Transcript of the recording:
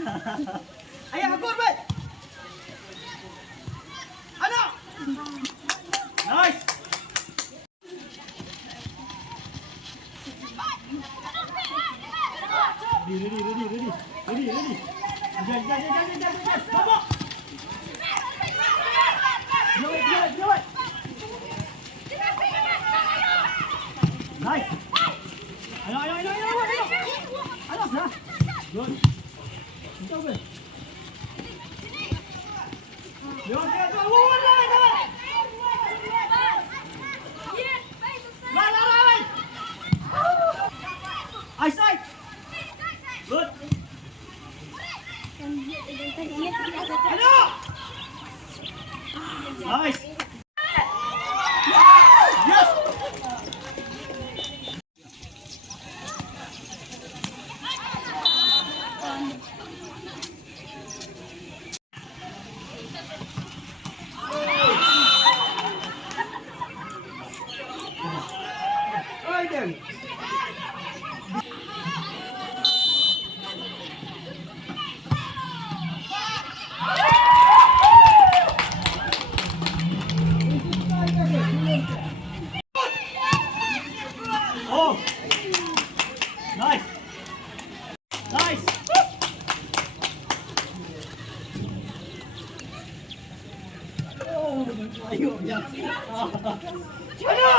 Ay, agor ba? Ano? Nice! Ready. Jangan. Come on! Do it! Nice! Ano? Ano, ha? Good. Ito, good. Yun. Lawan! Eyesight! Good. Ano? Nice! Yes! Aiden! Oh! Nice! Nice! Oh, ayun yan. Ano?